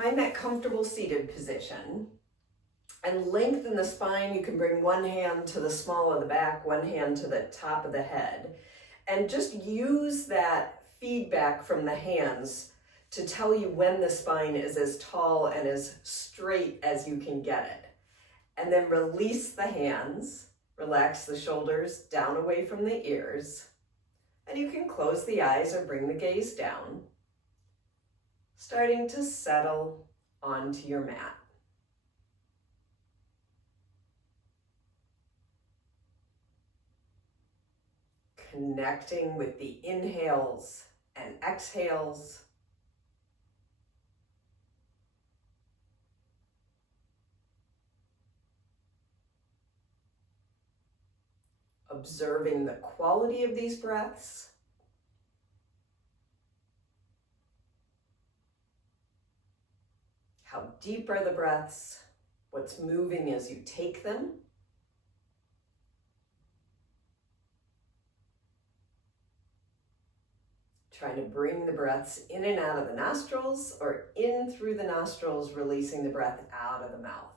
find that comfortable seated position and lengthen the spine. You can bring one hand to the small of the back, one hand to the top of the head, and just use that feedback from the hands to tell you when the spine is as tall and as straight as you can get it. And then release the hands, relax the shoulders down away from the ears, and you can close the eyes or bring the gaze down, starting to settle onto your mat. Connecting with the inhales and exhales. Observing the quality of these breaths. How deep are the breaths? What's moving as you take them? Trying to bring the breaths in and out of the nostrils, or in through the nostrils, releasing the breath out of the mouth.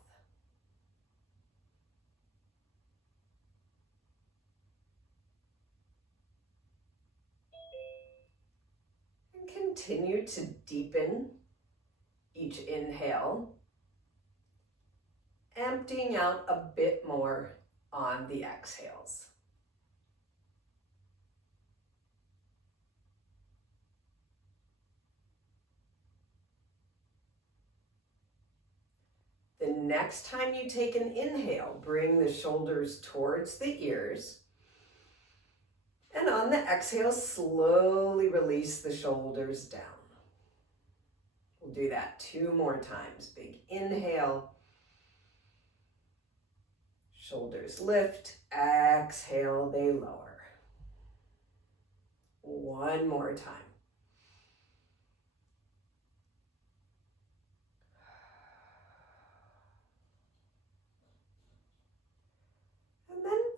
And continue to deepen each inhale, emptying out a bit more on the exhales. The next time you take an inhale, bring the shoulders towards the ears. And on the exhale, slowly release the shoulders down. We'll do that 2 more times. Big inhale. Shoulders lift. Exhale, they lower. 1 more time.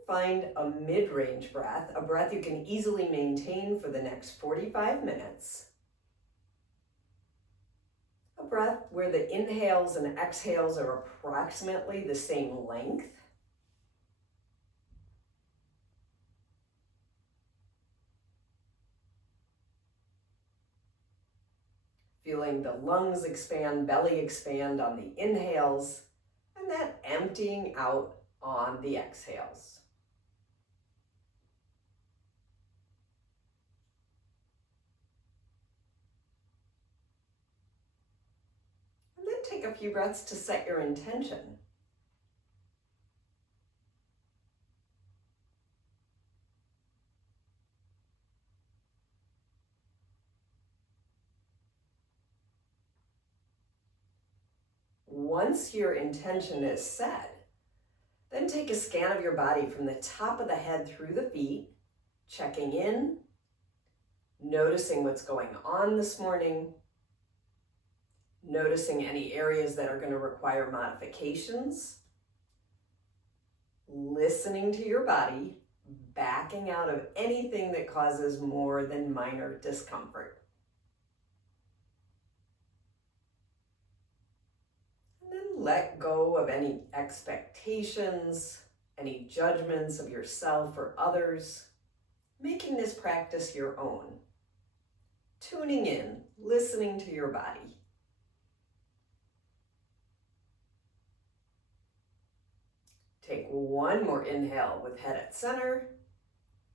Find a mid-range breath, a breath you can easily maintain for the next 45 minutes. A breath where the inhales and exhales are approximately the same length. Feeling the lungs expand, belly expand on the inhales, and that emptying out on the exhales. Take a few breaths to set your intention. Once your intention is set, then take a scan of your body from the top of the head through the feet, checking in, noticing what's going on this morning, noticing any areas that are going to require modifications, listening to your body, backing out of anything that causes more than minor discomfort. And then let go of any expectations, any judgments of yourself or others, making this practice your own. Tuning in, listening to your body. Take 1 more inhale with head at center,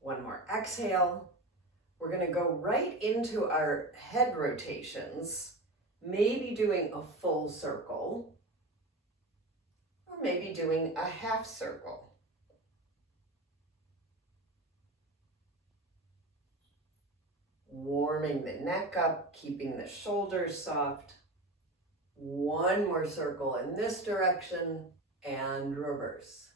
1 more exhale. We're going to go right into our head rotations, maybe doing a full circle, or maybe doing a half circle. Warming the neck up, keeping the shoulders soft. 1 more circle in this direction, and reverse.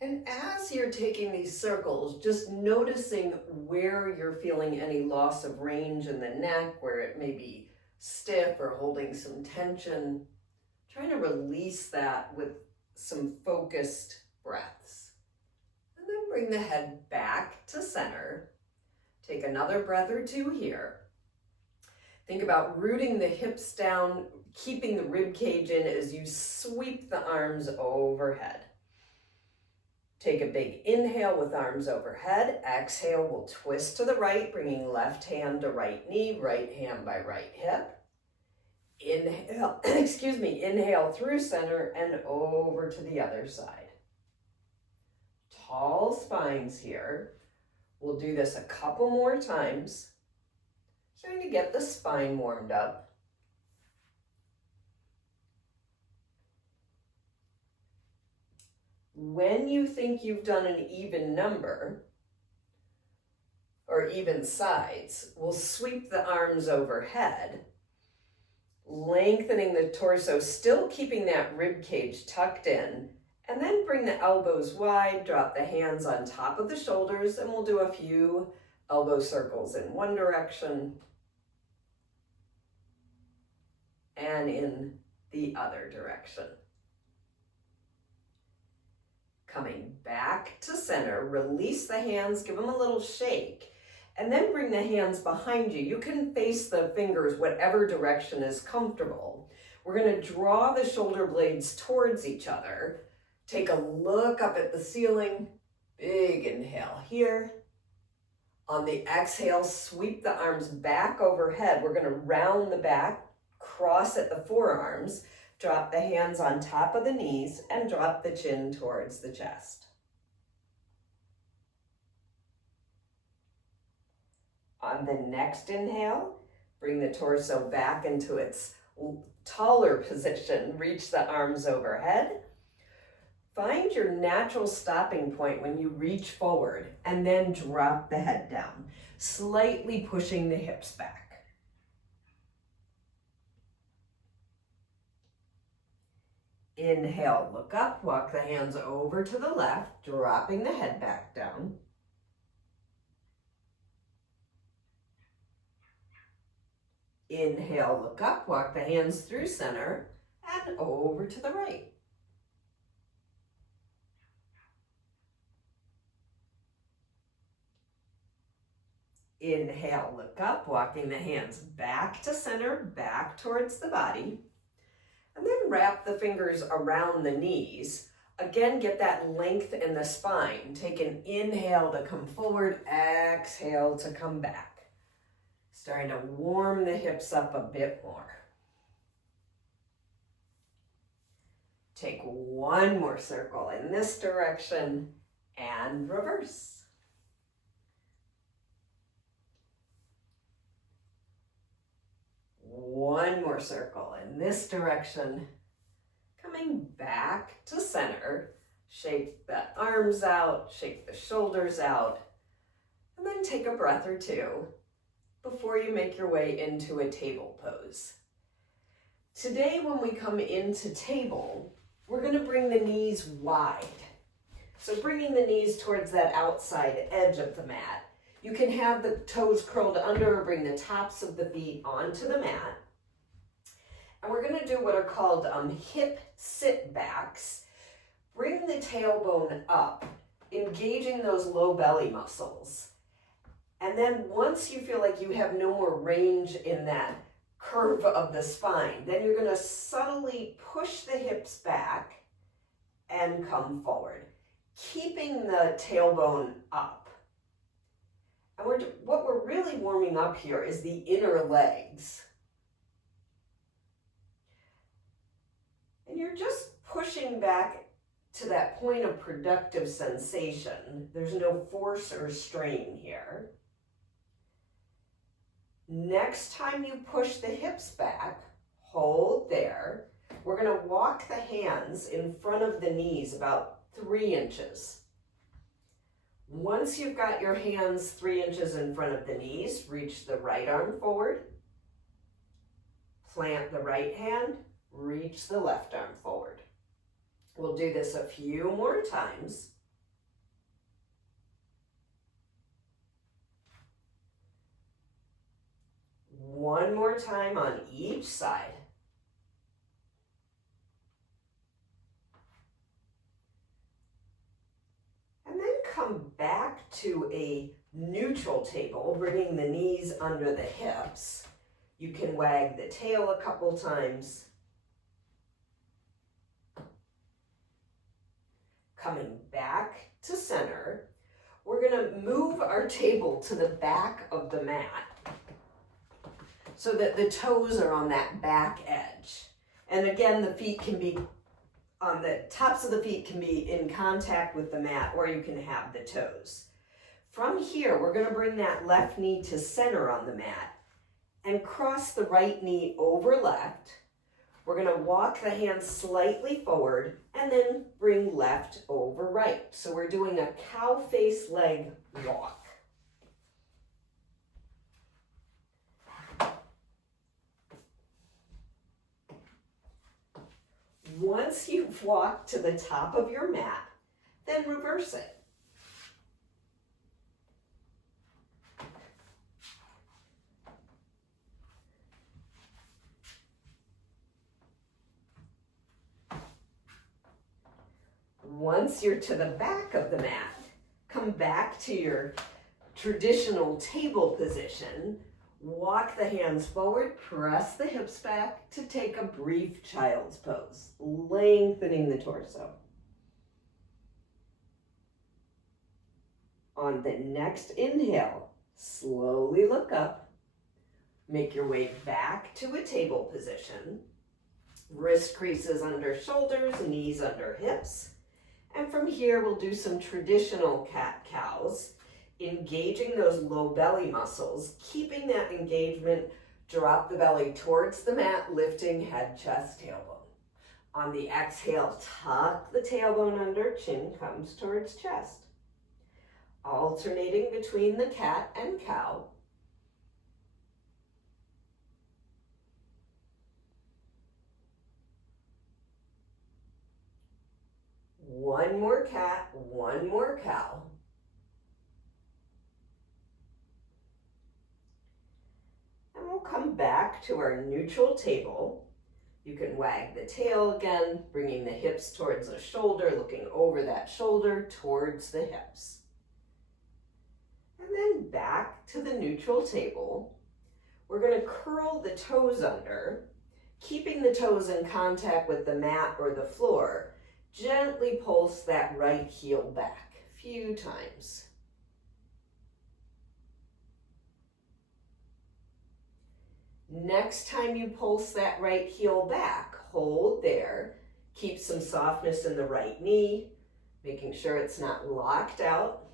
And as you're taking these circles, just noticing where you're feeling any loss of range in the neck, where it may be stiff or holding some tension, trying to release that with some focused breaths. And then bring the head back to center. Take another breath or 2 here. Think about rooting the hips down, keeping the rib cage in as you sweep the arms overhead. Take a big inhale with arms overhead. Exhale, we'll twist to the right, bringing left hand to right knee, right hand by right hip. Inhale, inhale through center and over to the other side. Tall spines here. We'll do this a couple more times. Trying to get the spine warmed up. When you think you've done an even number, or even sides, we'll sweep the arms overhead, lengthening the torso, still keeping that rib cage tucked in, and then bring the elbows wide, drop the hands on top of the shoulders, and we'll do a few elbow circles in one direction and in the other direction. Coming back to center, release the hands, give them a little shake, and then bring the hands behind you. You can face the fingers whatever direction is comfortable. We're going to draw the shoulder blades towards each other. Take a look up at the ceiling. Big inhale here. On the exhale, sweep the arms back overhead. We're going to round the back, cross at the forearms, drop the hands on top of the knees, and drop the chin towards the chest. On the next inhale, bring the torso back into its taller position. Reach the arms overhead. Find your natural stopping point when you reach forward, and then drop the head down, slightly pushing the hips back. Inhale, look up, walk the hands over to the left, dropping the head back down. Inhale, look up, walk the hands through center and over to the right. Inhale, look up, walking the hands back to center, back towards the body. And then wrap the fingers around the knees. Again, get that length in the spine. Take an inhale to come forward, exhale to come back. Starting to warm the hips up a bit more. Take one more circle in this direction and reverse. One more circle in this direction. Coming back to center. Shake the arms out, shake the shoulders out, and then take a breath or two before you make your way into a table pose. Today, when we come into table, we're going to bring the knees wide. So bringing the knees towards that outside edge of the mat. You can have the toes curled under or bring the tops of the feet onto the mat. And we're going to do what are called hip sit backs. Bring the tailbone up, engaging those low belly muscles. And then once you feel like you have no more range in that curve of the spine, then you're going to subtly push the hips back and come forward, keeping the tailbone up. And what we're really warming up here is the inner legs. And you're just pushing back to that point of productive sensation. There's no force or strain here. Next time you push the hips back, hold there. We're going to walk the hands in front of the knees about 3 inches. Once you've got your hands 3 inches in front of the knees, reach the right arm forward, plant the right hand, reach the left arm forward. We'll do this a few more times. One more time on each side. And then come back to a neutral table, bringing the knees under the hips. You can wag the tail a couple times. Coming back to center, we're going to move our table to the back of the mat so that the toes are on that back edge. And again, the feet can be on the tops of the feet can be in contact with the mat, or you can have the toes. From here, we're going to bring that left knee to center on the mat and cross the right knee over left. We're going to walk the hands slightly forward and then bring left over right. So we're doing a cow face leg walk. Once you've walked to the top of your mat, then reverse it. Once you're to the back of the mat, come back to your traditional table position. Walk the hands forward, press the hips back to take a brief child's pose, lengthening the torso. On the next inhale, slowly look up. Make your way back to a table position. Wrist creases under shoulders, knees under hips. And from here, we'll do some traditional cat-cows, engaging those low belly muscles, keeping that engagement. Drop the belly towards the mat, lifting head, chest, tailbone. On the exhale, tuck the tailbone under, chin comes towards chest. Alternating between the cat and cow. One more cat, one more cow. And we'll come back to our neutral table. You can wag the tail again, bringing the hips towards the shoulder, looking over that shoulder towards the hips. And then back to the neutral table. We're going to curl the toes under, keeping the toes in contact with the mat or the floor. Gently pulse that right heel back a few times. Next time you pulse that right heel back, hold there. Keep some softness in the right knee, making sure it's not locked out.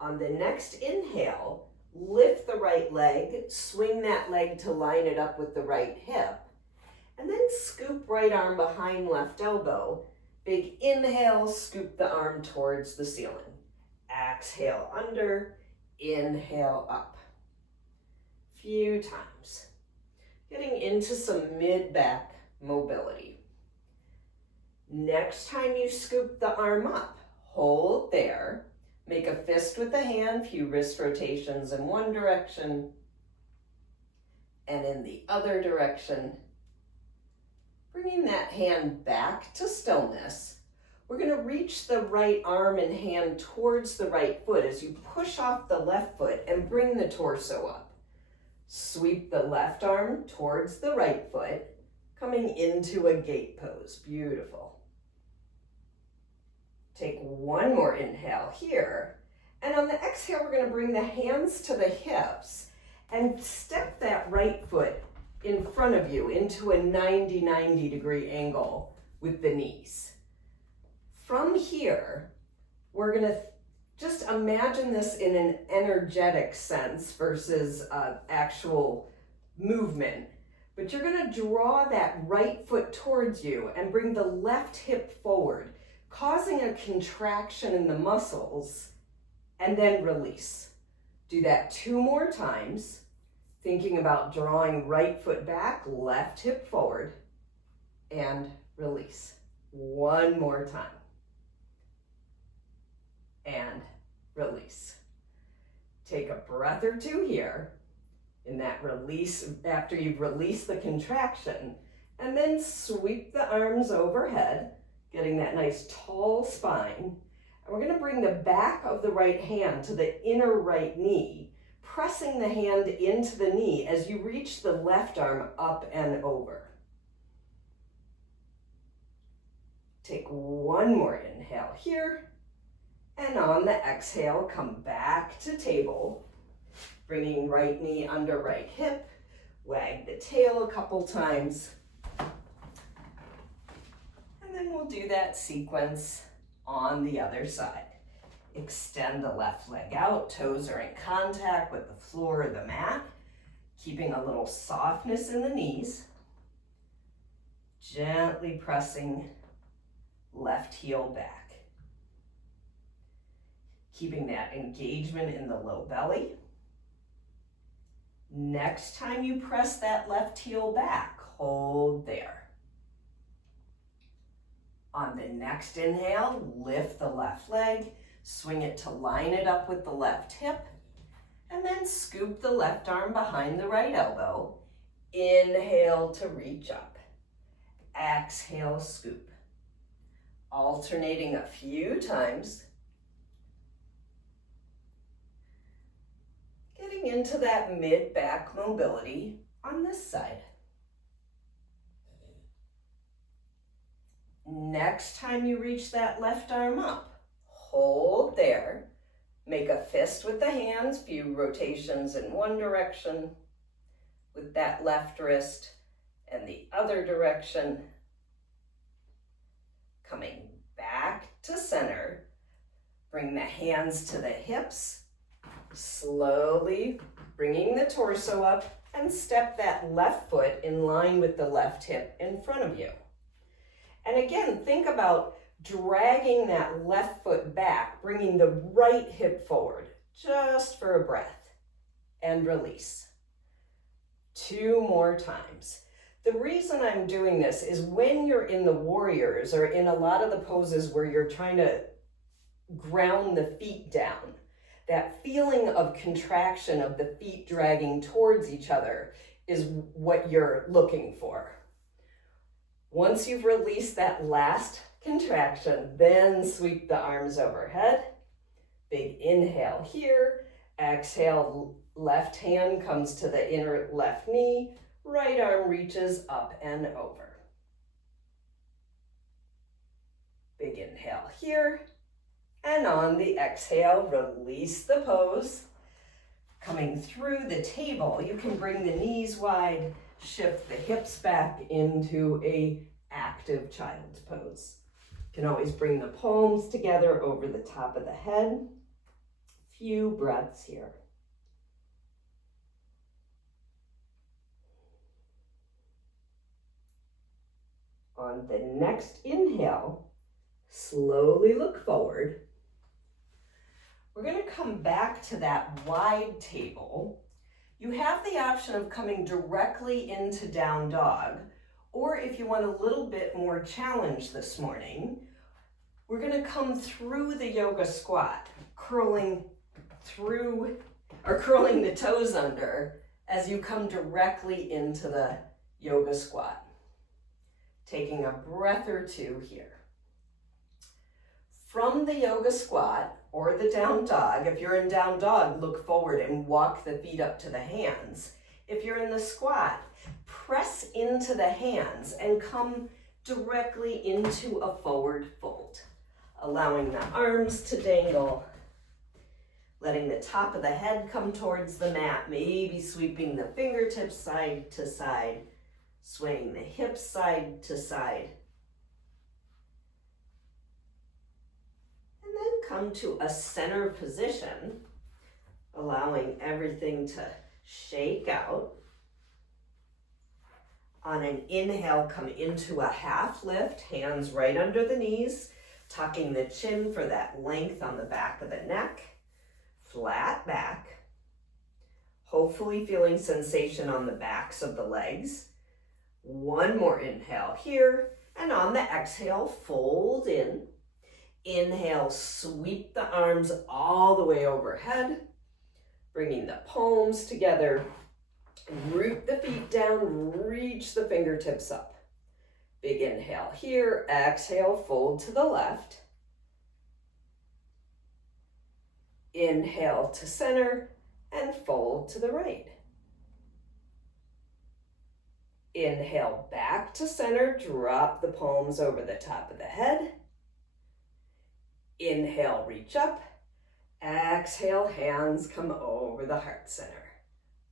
On the next inhale, lift the right leg, swing that leg to line it up with the right hip. And then scoop right arm behind left elbow. Big inhale, scoop the arm towards the ceiling. Exhale under, inhale up. Few times. Getting into some mid-back mobility. Next time you scoop the arm up, hold there. Make a fist with the hand, few wrist rotations in one direction and in the other direction. Bringing that hand back to stillness, we're going to reach the right arm and hand towards the right foot as you push off the left foot and bring the torso up. Sweep the left arm towards the right foot, coming into a gate pose. Beautiful. Take one more inhale here. And on the exhale, we're going to bring the hands to the hips and step that right foot in front of you into a 90 degree angle with the knees. From here, we're going to just imagine this in an energetic sense versus actual movement. But you're going to draw that right foot towards you and bring the left hip forward, causing a contraction in the muscles, and then release. Do that 2 more times. Thinking about drawing right foot back, left hip forward, and release. 1 more time. And release. Take a breath or 2 here in that release after you've released the contraction, and then sweep the arms overhead, getting that nice tall spine. And we're going to bring the back of the right hand to the inner right knee, pressing the hand into the knee as you reach the left arm up and over. Take one more inhale here, and on the exhale, come back to table, bringing right knee under right hip, wag the tail a couple times, and then we'll do that sequence on the other side. Extend the left leg out, toes are in contact with the floor or the mat, keeping a little softness in the knees, gently pressing left heel back. Keeping that engagement in the low belly. Next time you press that left heel back, hold there. On the next inhale, lift the left leg, swing it to line it up with the left hip, and then scoop the left arm behind the right elbow. Inhale to reach up. Exhale, scoop. Alternating a few times. Getting into that mid-back mobility on this side. Next time you reach that left arm up, hold there. Make a fist with the hands, few rotations in one direction with that left wrist and the other direction. Coming back to center, bring the hands to the hips, slowly bringing the torso up and step that left foot in line with the left hip in front of you. And again, think about dragging that left foot back, bringing the right hip forward, just for a breath, and release. 2 more times. The reason I'm doing this is when you're in the warriors or in a lot of the poses where you're trying to ground the feet down, that feeling of contraction of the feet dragging towards each other is what you're looking for. Once you've released that last contraction, then sweep the arms overhead. Big inhale here. Exhale, left hand comes to the inner left knee. Right arm reaches up and over. Big inhale here. And on the exhale, release the pose. Coming through the table, you can bring the knees wide, shift the hips back into a active child's pose. You can always bring the palms together over the top of the head. Few breaths here. On the next inhale, slowly look forward. We're going to come back to that wide table. You have the option of coming directly into down dog, or if you want a little bit more challenge this morning, we're going to come through the yoga squat, curling the toes under as you come directly into the yoga squat. Taking a breath or two here. From the yoga squat or the down dog, if you're in down dog, look forward and walk the feet up to the hands. If you're in the squat, press into the hands and come directly into a forward fold, allowing the arms to dangle, letting the top of the head come towards the mat, maybe sweeping the fingertips side to side, swaying the hips side to side. And then come to a center position, allowing everything to shake out. On an inhale, come into a half lift, hands right under the knees, tucking the chin for that length on the back of the neck, flat back. Hopefully feeling sensation on the backs of the legs. One more inhale here, and on the exhale, fold in. Inhale, sweep the arms all the way overhead, bringing the palms together. Root the feet down, reach the fingertips up. Big inhale here, exhale, fold to the left. Inhale to center, and fold to the right. Inhale back to center, drop the palms over the top of the head. Inhale, reach up. Exhale, hands come over the heart center.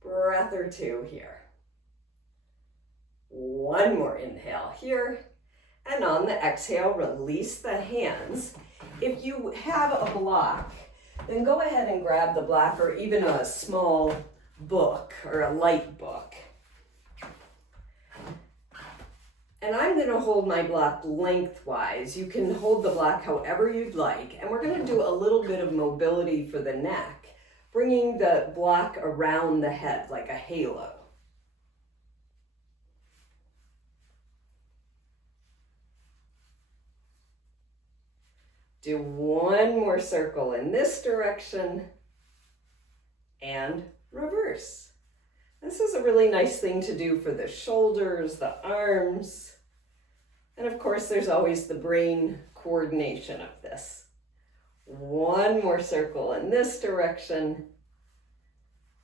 Breath or two here. One more inhale here. And on the exhale, release the hands. If you have a block, then go ahead and grab the block or even a small book or a light book. And I'm going to hold my block lengthwise. You can hold the block however you'd like. And we're going to do a little bit of mobility for the neck, bringing the block around the head like a halo. Do one more circle in this direction and reverse. This is a really nice thing to do for the shoulders, the arms, and of course there's always the brain coordination of this. One more circle in this direction,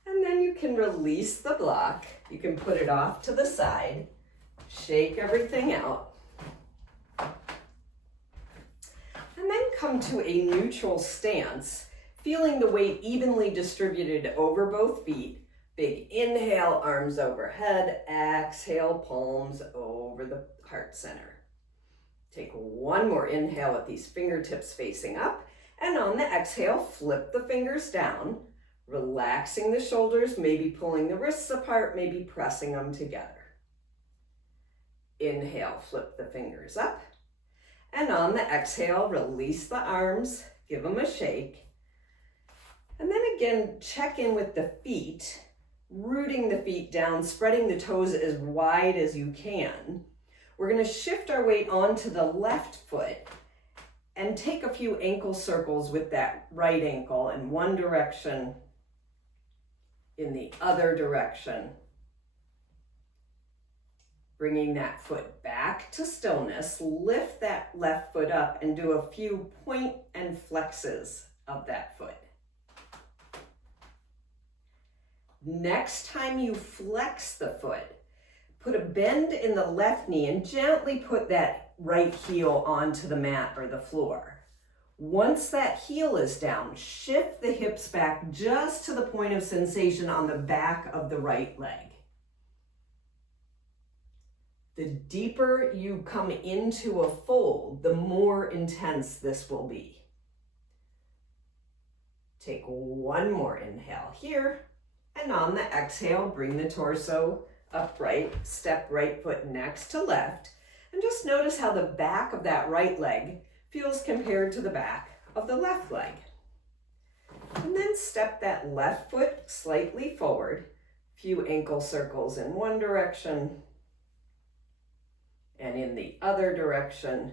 and then you can release the block. You can put it off to the side, shake everything out, and then come to a neutral stance, feeling the weight evenly distributed over both feet. Big inhale, arms overhead. Exhale, palms over the heart center. Take one more inhale with these fingertips facing up. And on the exhale, flip the fingers down, relaxing the shoulders, maybe pulling the wrists apart, maybe pressing them together. Inhale, flip the fingers up. And on the exhale, release the arms, give them a shake. And then again, check in with the feet, rooting the feet down, spreading the toes as wide as you can. We're going to shift our weight onto the left foot and take a few ankle circles with that right ankle in one direction, in the other direction. Bringing that foot back to stillness, lift that left foot up and do a few point and flexes of that foot. Next time you flex the foot, put a bend in the left knee and gently put that right heel onto the mat or the floor. Once that heel is down, shift the hips back just to the point of sensation on the back of the right leg. The deeper you come into a fold, the more intense this will be. Take one more inhale here. And on the exhale, bring the torso upright, step right foot next to left, and just notice how the back of that right leg feels compared to the back of the left leg. And then step that left foot slightly forward, few ankle circles in one direction and in the other direction.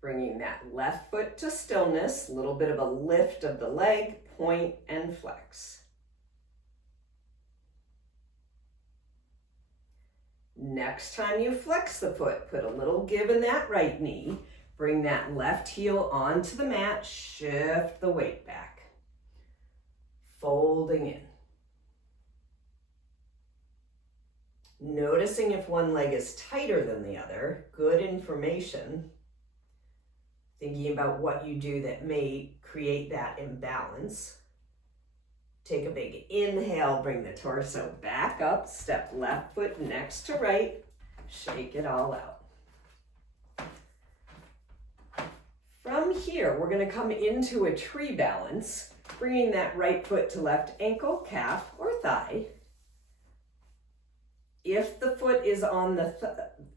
Bringing that left foot to stillness, a little bit of a lift of the leg, point and flex. Next time you flex the foot, put a little give in that right knee, bring that left heel onto the mat, shift the weight back, folding in. Noticing if one leg is tighter than the other, good information. Thinking about what you do that may create that imbalance. Take a big inhale, bring the torso back up, step left foot next to right, shake it all out. From here, we're going to come into a tree balance, bringing that right foot to left ankle, calf, or thigh. If the foot is on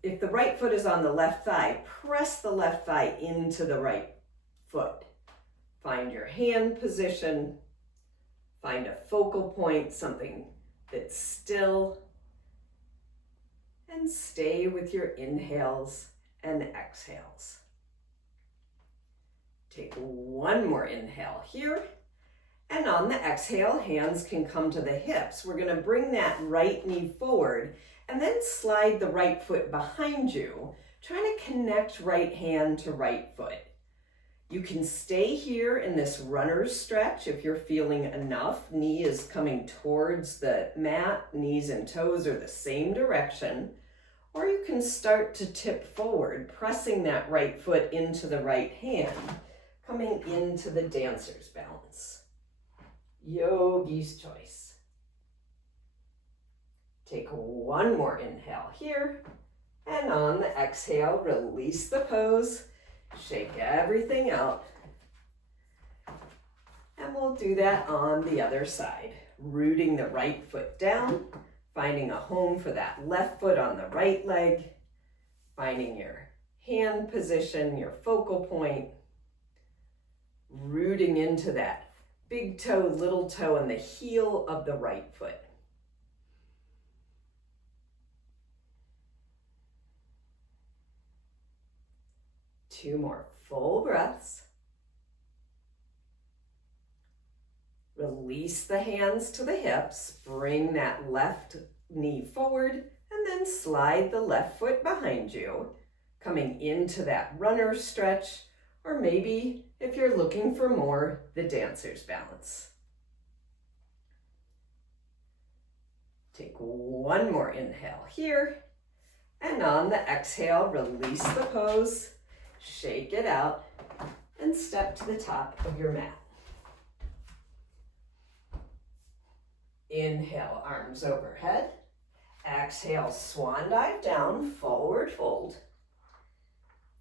if the right foot is on the left thigh, press the left thigh into the right foot. Find your hand position, find a focal point, something that's still, and stay with your inhales and exhales. Take one more inhale here. And on the exhale, hands can come to the hips. We're going to bring that right knee forward and then slide the right foot behind you, trying to connect right hand to right foot. You can stay here in this runner's stretch if you're feeling enough. Knee is coming towards the mat, knees and toes are the same direction. Or you can start to tip forward, pressing that right foot into the right hand, coming into the dancer's balance. Yogi's choice. Take one more inhale here, and on the exhale, release the pose, shake everything out. And we'll do that on the other side, rooting the right foot down, finding a home for that left foot on the right leg, finding your hand position, your focal point, rooting into that big toe, little toe, and the heel of the right foot. Two more full breaths. Release the hands to the hips, bring that left knee forward, and then slide the left foot behind you, coming into that runner stretch, or maybe if you're looking for more, the dancer's balance. Take one more inhale here, and on the exhale, release the pose, shake it out, and step to the top of your mat. Inhale, arms overhead. Exhale, swan dive down, forward fold.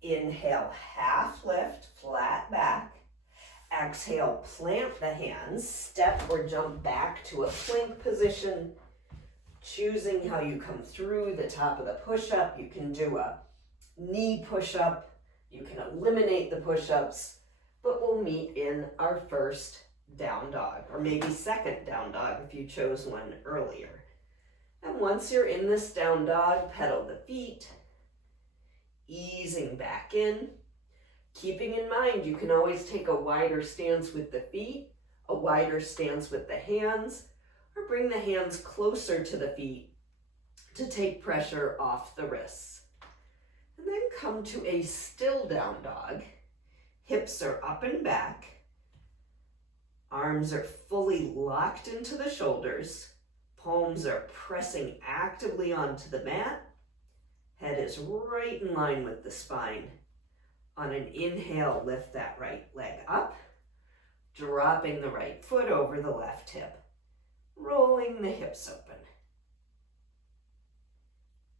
Inhale, half lift, flat back. Exhale, plant the hands, step or jump back to a plank position, choosing how you come through the top of the push-up. You can do a knee push-up, you can eliminate the push-ups, but we'll meet in our first down dog, or maybe second down dog if you chose one earlier. And once you're in this down dog, pedal the feet, easing back in, keeping in mind you can always take a wider stance with the feet, a wider stance with the hands, or bring the hands closer to the feet to take pressure off the wrists. And then come to a still down dog. Hips are up and back. Arms are fully locked into the shoulders. Palms are pressing actively onto the mat. Head is right in line with the spine. On an inhale, lift that right leg up, dropping the right foot over the left hip, rolling the hips open.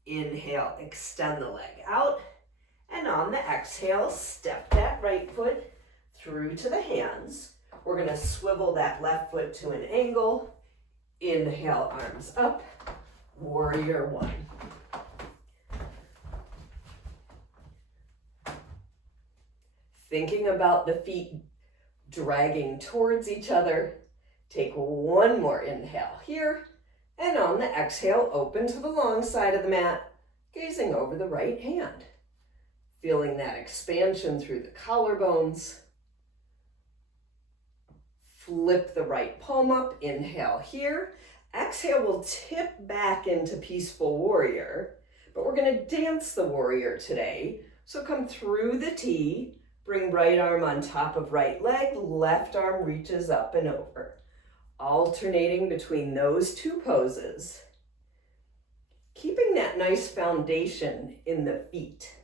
Inhale, extend the leg out, and on the exhale, step that right foot through to the hands. We're going to swivel that left foot to an angle. Inhale, arms up, warrior one. Thinking about the feet dragging towards each other, take one more inhale here, and on the exhale, open to the long side of the mat, gazing over the right hand. Feeling that expansion through the collarbones. Flip the right palm up, inhale here. Exhale, we'll tip back into peaceful warrior, but we're gonna dance the warrior today. So come through the T, bring right arm on top of right leg, left arm reaches up and over. Alternating between those two poses. Keeping that nice foundation in the feet.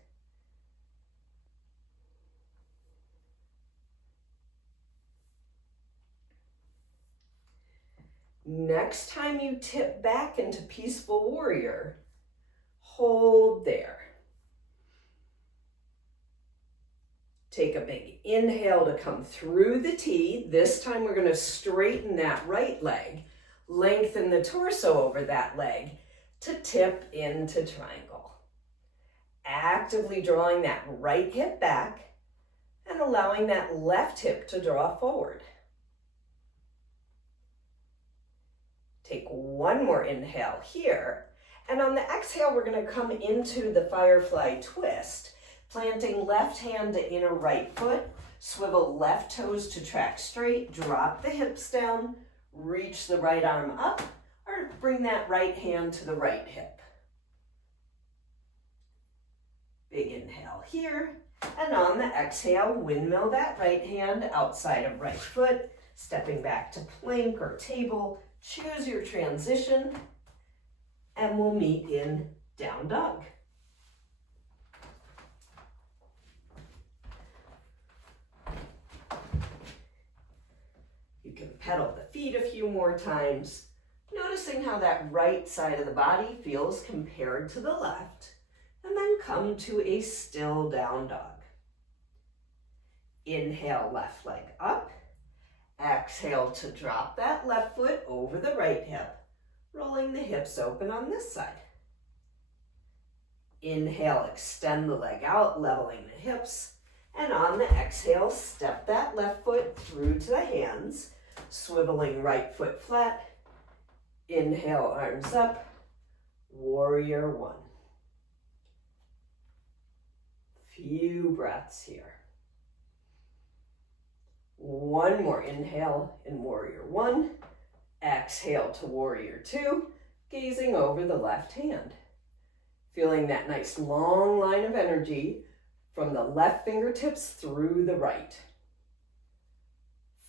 Next time you tip back into peaceful warrior, hold there. Take a big inhale to come through the T. This time we're going to straighten that right leg, lengthen the torso over that leg to tip into triangle. Actively drawing that right hip back and allowing that left hip to draw forward. Take one more inhale here, and on the exhale, we're going to come into the firefly twist, planting left hand to inner right foot, swivel left toes to track straight, drop the hips down, reach the right arm up, or bring that right hand to the right hip. Big inhale here, And on the exhale, windmill that right hand outside of right foot, stepping back to plank or table. Choose your transition, and we'll meet in down dog. You can pedal the feet a few more times, noticing how that right side of the body feels compared to the left, and then come to a still down dog. Inhale, left leg up. Exhale to drop that left foot over the right hip, rolling the hips open on this side. Inhale, extend the leg out, leveling the hips. And on the exhale, step that left foot through to the hands, swiveling right foot flat. Inhale, arms up, warrior one. Few breaths here. One more inhale in warrior one. Exhale to warrior two, gazing over the left hand. Feeling that nice long line of energy from the left fingertips through the right.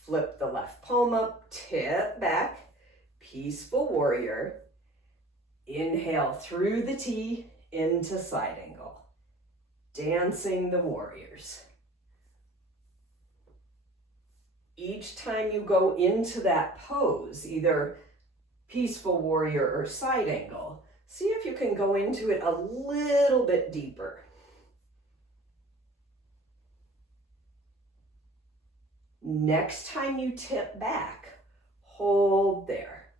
Flip the left palm up, tip back, peaceful warrior. Inhale through the T into side angle. Dancing the warriors. Each time you go into that pose, either peaceful warrior or side angle, see if you can go into it a little bit deeper. Next time you tip back, hold there.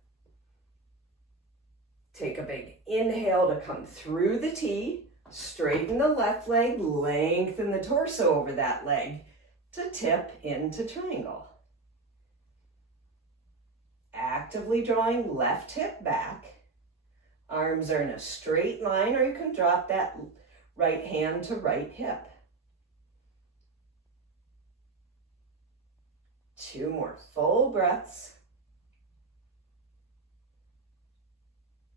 Take a big inhale to come through the T, straighten the left leg, lengthen the torso over that leg to tip into triangle. Actively drawing left hip back. Arms are in a straight line, or you can drop that right hand to right hip. 2 more full breaths.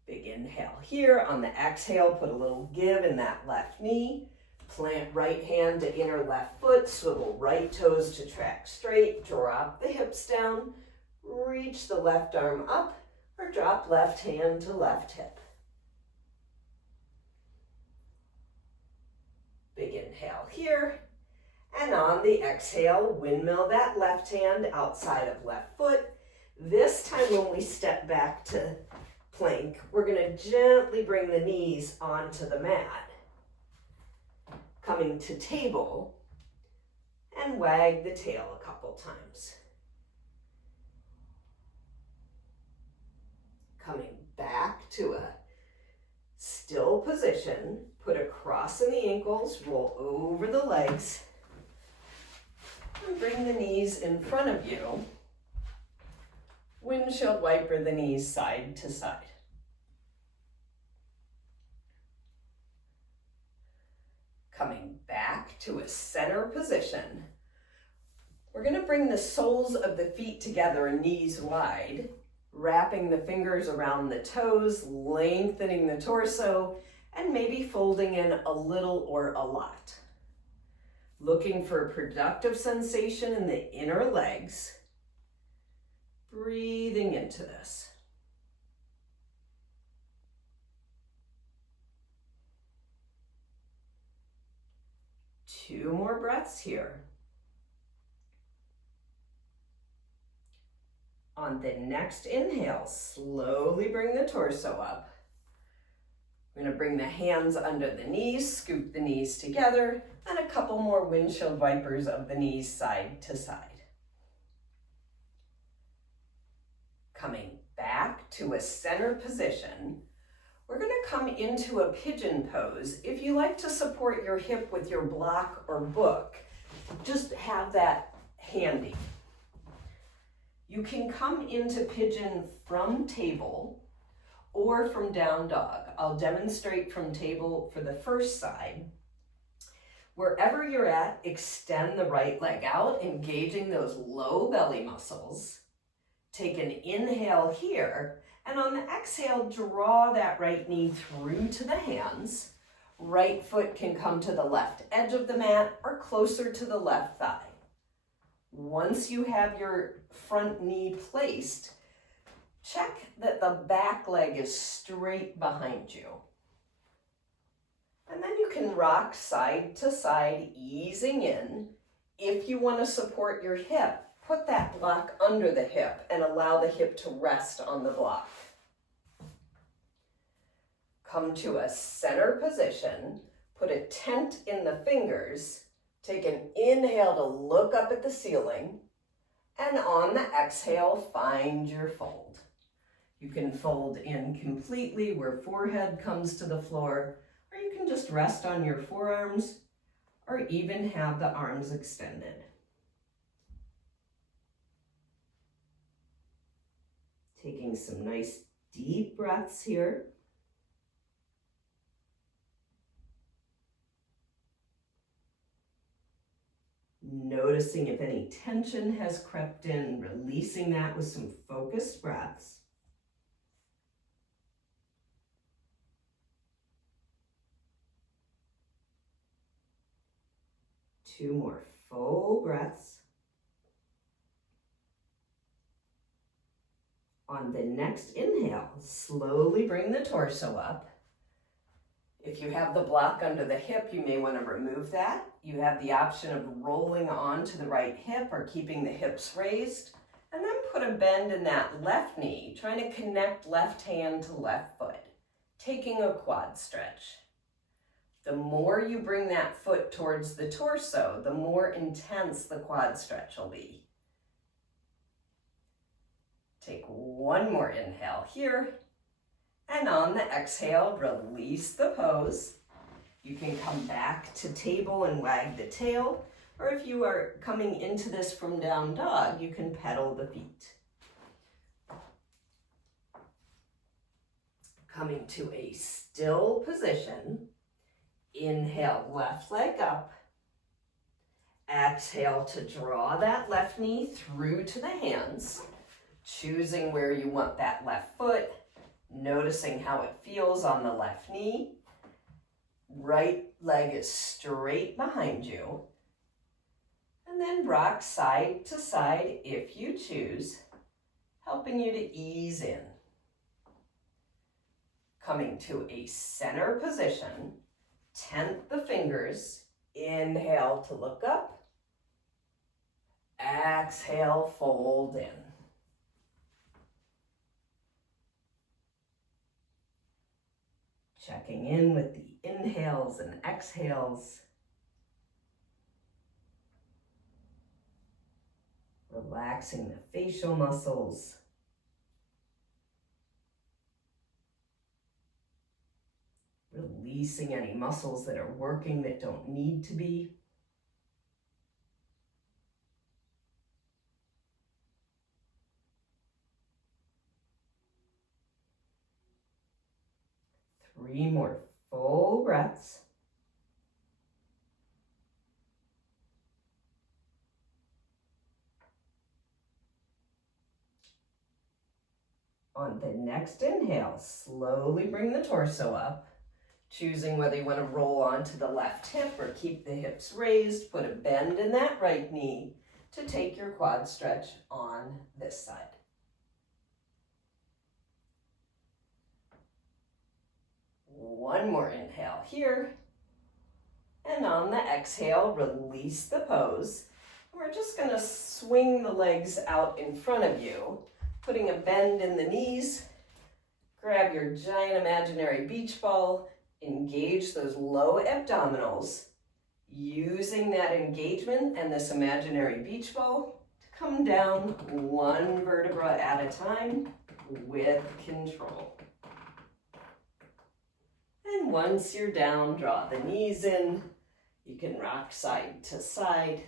Big inhale here. On the exhale, put a little give in that left knee. Plant right hand to inner left foot. Swivel right toes to track straight. Drop the hips down. Reach the left arm up, or drop left hand to left hip. Big inhale here. And on the exhale, windmill that left hand outside of left foot. This time when we step back to plank, we're going to gently bring the knees onto the mat. Coming to table, and wag the tail a couple times. Coming back to a still position, put a cross in the ankles, roll over the legs, and bring the knees in front of you. Windshield wiper the knees side to side. Coming back to a center position, we're going to bring the soles of the feet together, knees wide, wrapping the fingers around the toes, lengthening the torso, and maybe folding in a little or a lot. Looking for a productive sensation in the inner legs. Breathing into this. Two more breaths here. On the next inhale, slowly bring the torso up. We're going to bring the hands under the knees, scoop the knees together, and a couple more windshield wipers of the knees side to side. Coming back to a center position, we're going to come into a pigeon pose. If you like to support your hip with your block or book, just have that handy. You can come into pigeon from table or from down dog. I'll demonstrate from table for the first side. Wherever you're at, extend the right leg out, engaging those low belly muscles. Take an inhale here, and on the exhale, draw that right knee through to the hands. Right foot can come to the left edge of the mat or closer to the left thigh. Once you have your front knee placed, check that the back leg is straight behind you. And then you can rock side to side, easing in. If you want to support your hip, put that block under the hip and allow the hip to rest on the block. Come to a center position, put a tent in the fingers, take an inhale to look up at the ceiling, and on the exhale, find your fold. You can fold in completely where forehead comes to the floor, or you can just rest on your forearms, or even have the arms extended. Taking some nice deep breaths here. Noticing if any tension has crept in, releasing that with some focused breaths. Two more full breaths. On the next inhale, slowly bring the torso up. If you have the block under the hip, you may want to remove that. You have the option of rolling onto the right hip or keeping the hips raised. And then put a bend in that left knee, trying to connect left hand to left foot, taking a quad stretch. The more you bring that foot towards the torso, the more intense the quad stretch will be. Take one more inhale here, and on the exhale, release the pose. You can come back to table and wag the tail, or if you are coming into this from down dog, you can pedal the feet. Coming to a still position, inhale, left leg up. Exhale to draw that left knee through to the hands, choosing where you want that left foot, noticing how it feels on the left knee. Right leg is straight behind you. And then rock side to side if you choose, helping you to ease in. Coming to a center position, tent the fingers, inhale to look up, exhale, fold in. Checking in with the inhales and exhales. Relaxing the facial muscles. Releasing any muscles that are working that don't need to be. Three more full breaths. On the next inhale, slowly bring the torso up, choosing whether you want to roll onto the left hip or keep the hips raised. Put a bend in that right knee to take your quad stretch on this side. One more inhale here. And on the exhale, release the pose. We're just going to swing the legs out in front of you, putting a bend in the knees. Grab your giant imaginary beach ball. Engage those low abdominals, using that engagement and this imaginary beach ball to come down one vertebra at a time with control. And once you're down, draw the knees in. You can rock side to side.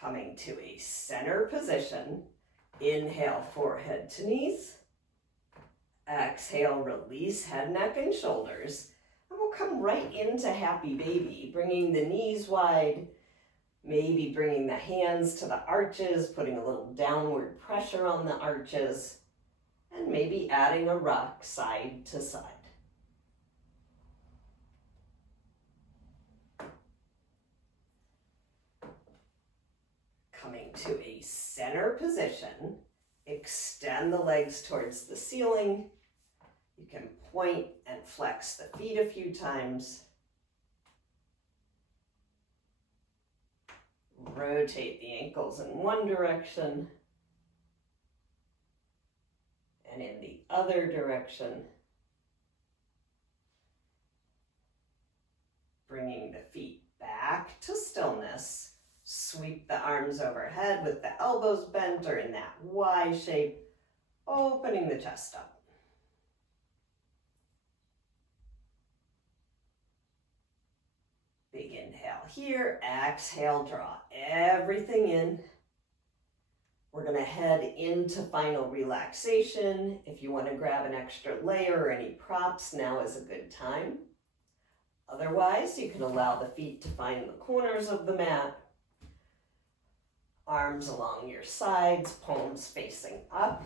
Coming to a center position. Inhale, forehead to knees. Exhale, release head, neck, and shoulders. And we'll come right into happy baby, bringing the knees wide, maybe bringing the hands to the arches, putting a little downward pressure on the arches. and maybe adding a rock side to side. Coming to a center position, extend the legs towards the ceiling. You can point and flex the feet a few times. Rotate the ankles in one direction and in the other direction. Bringing the feet back to stillness. Sweep the arms overhead with the elbows bent or in that Y shape, opening the chest up. Big inhale here, exhale, draw everything in. We're gonna head into final relaxation. If you wanna grab an extra layer or any props, now is a good time. Otherwise, you can allow the feet to find the corners of the mat. Arms along your sides, palms facing up.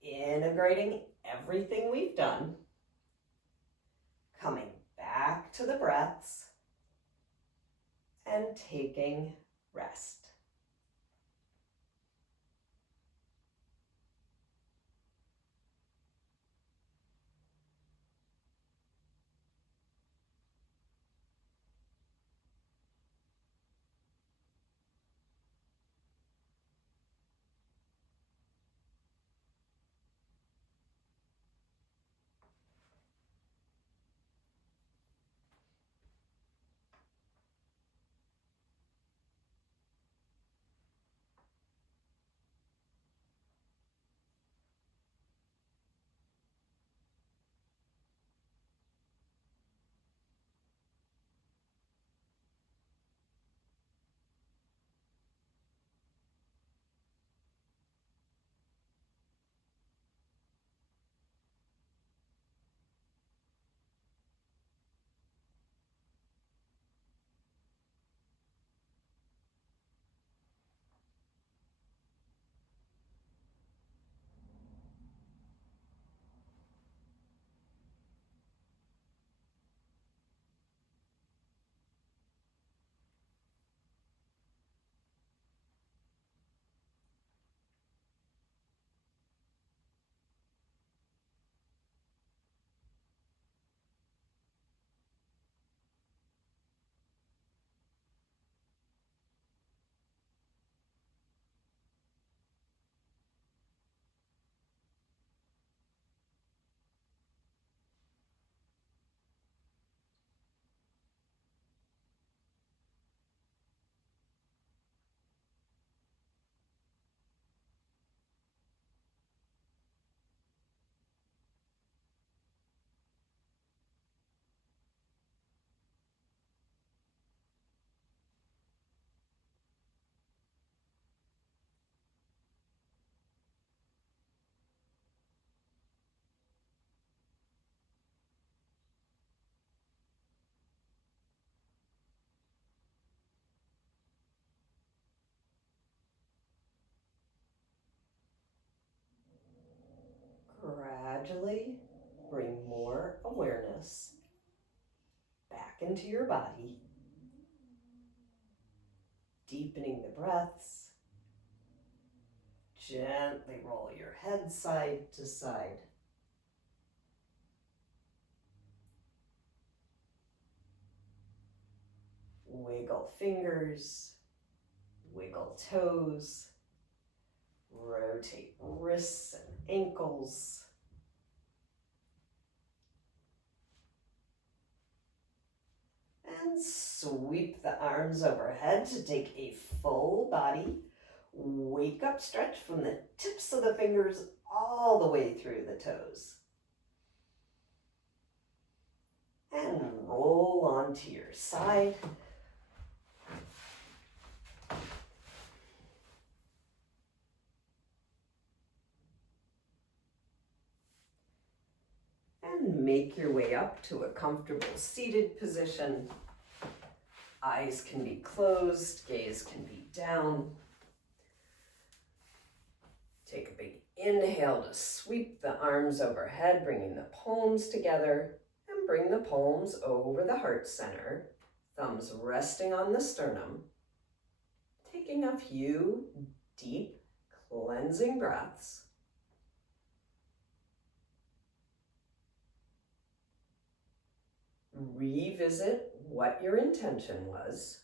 Integrating everything we've done. Coming back to the breaths and taking rest. Gradually bring more awareness back into your body, deepening the breaths. Gently roll your head side to side. Wiggle fingers, wiggle toes, rotate wrists and ankles. And sweep the arms overhead to take a full body. Wake up stretch from the tips of the fingers all the way through the toes. And roll onto your side. And make your way up to a comfortable seated position. Eyes can be closed, gaze can be down. Take a big inhale to sweep the arms overhead, bringing the palms together, and bring the palms over the heart center, thumbs resting on the sternum. Taking a few deep cleansing breaths. Revisit what your intention was.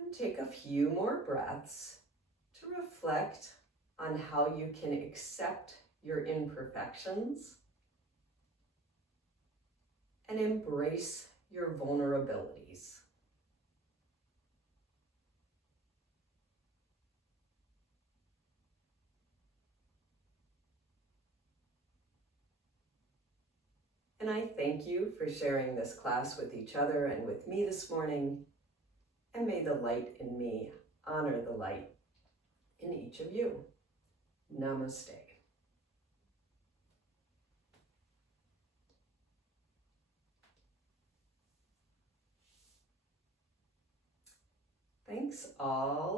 And take a few more breaths to reflect on how you can accept your imperfections and embrace your vulnerabilities. And I thank you for sharing this class with each other and with me this morning. And may the light in me honor the light in each of you. Namaste. Thanks all.